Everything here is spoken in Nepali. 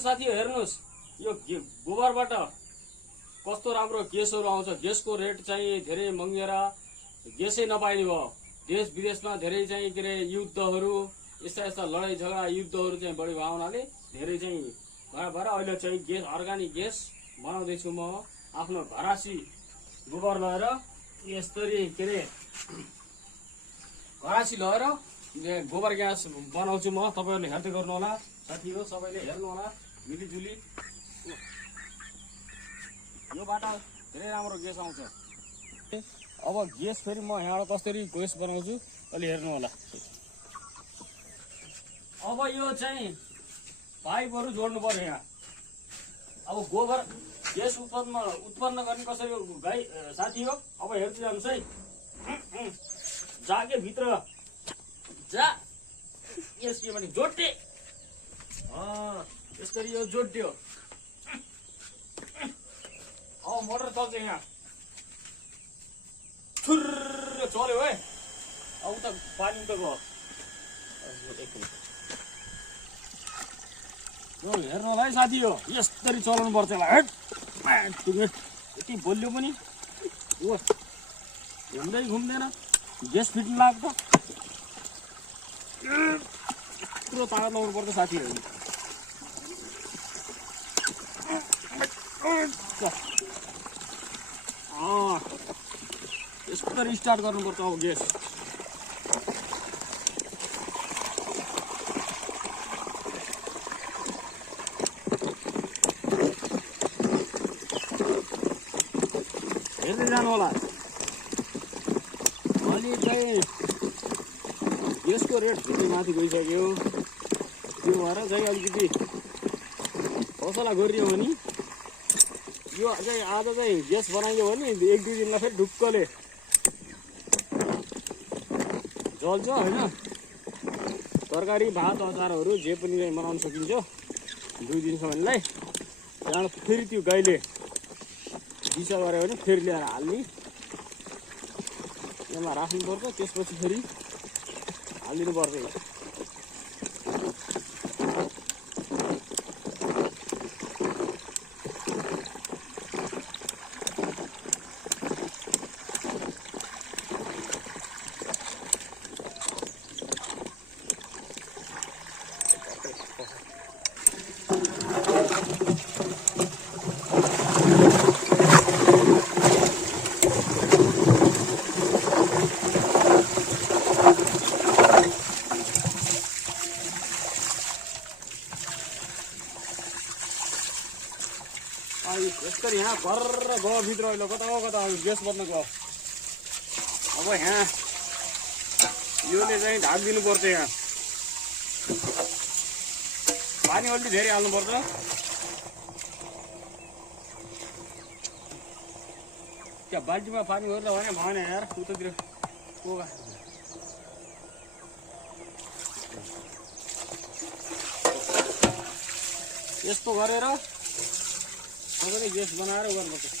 साथी हेर्नुस् यो गोबरबाट कस्तो राम्रो ग्यासहरू आउँछ। ग्यासको रेट चाहिँ धेरै महँगेर ग्यासै नपाइने भयो। देश विदेशमा धेरै चाहिँ के अरे युद्धहरू यस्ता यस्ता लडाइँ झगडा युद्धहरू चाहिँ बढी भएको हुनाले धेरै चाहिँ भएर अहिले चाहिँ ग्यास अर्गानिक ग्यास बनाउँदैछु म। आफ्नो घरासी गोबर लगाएर यसरी के अरे घरासी लगाएर गोबर ग्यास बनाउँछु म। तपाईँहरूले हेर्दै गर्नु होला साथीहरू, सबैले हेर्नु होला मिलिजुली। योबाट धेरै राम्रो ग्यास आउँछ। अब ग्यास फेरि म यहाँबाट कसरी ग्यास बनाउँछु अलि हेर्नु होला। अब यो चाहिँ पाइपहरू जोड्नु पर्यो यहाँ। अब गोबर ग्यास उत्पन्न गर्ने कसरी गाई साथी हो। अब हेर्दै जानुहोस् है। जागे भित्र जा यस के भने जोड्टे यसरी यो जोड्यो। अब मोटर चल्छ यहाँ छुर्र चल्यो है। अब त पानी त गयो। हेर्नु होला है साथी हो, यसरी चलाउनु पर्छ होला। यति बोल्यो पनि घुम्दै घुम्दैन ग्यास फिट्नु लाग्छ। यत्रो तागत लाउनु पर्छ साथीहरू। यसरी स्टार्ट गर्नुपर्छ अब ग्यास। हेर्दै जानु होला। अलि चाहिँ ग्यासको रेट धेरै माथि गइसक्यो। त्यो भएर चाहिँ अलिकति हौसला गरियो भने यो चाहिँ आज चाहिँ ग्यास बनाइयो भने 1-2 दिनमा फेरि ढुक्कले जल्छ होइन। तरकारी भात अचारहरू जे पनि चाहिँ बनाउन सकिन्छ 2 दिनसम्मलाई। त्यहाँबाट फेरि त्यो गाईले दिशा गऱ्यो भने फेरि ल्याएर हाल्ने यसमा राख्नुपर्छ। त्यसपछि फेरि हालिदिनु पर्छ। यसरी यहाँ भर्र गयो भित्र अहिले कता कता ग्यास बन्द गयो। अब यहाँ योले चाहिँ ढाकिदिनु पर्छ। यहाँ पानी अलि धेरै हाल्नुपर्छ। त्यहाँ बाल्टीमा पानी गर्दा भने भएन यार उतातिर पोगा। यस्तो गरेर सबैले ग्यास बनाएर गर्नुपर्छ।